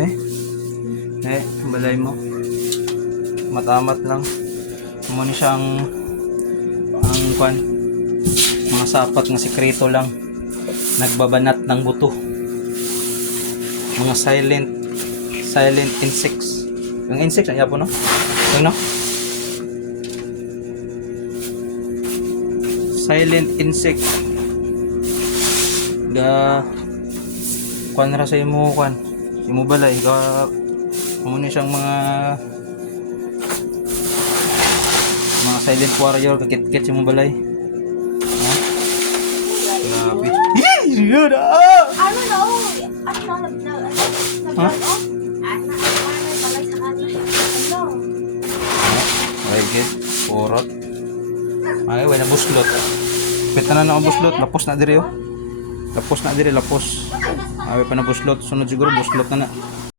me. Balay mo. Matamat lang. Muna siyang ang kwan. Mga sapat nga sekreto lang. Nagbabanat ng buto. Mga silent insects. Yung insects, ang yapo, no? Yung, no? Silent insect. Kwan ra sa imo kwan. Imo balay. Muna siyang mga silent warrior. Kakit-kit sa imo balay. Ha? Grabe. Yun ah! Ano na oh? Ano na Ha? Ano pala sa ano? Okay, good. Purot. Ay, wala buslot. Pita na ang buslot. Lapos na diri oh. Lapos na diri, lapos. Ay, pa na buslot. Sunod siguro buslot na na.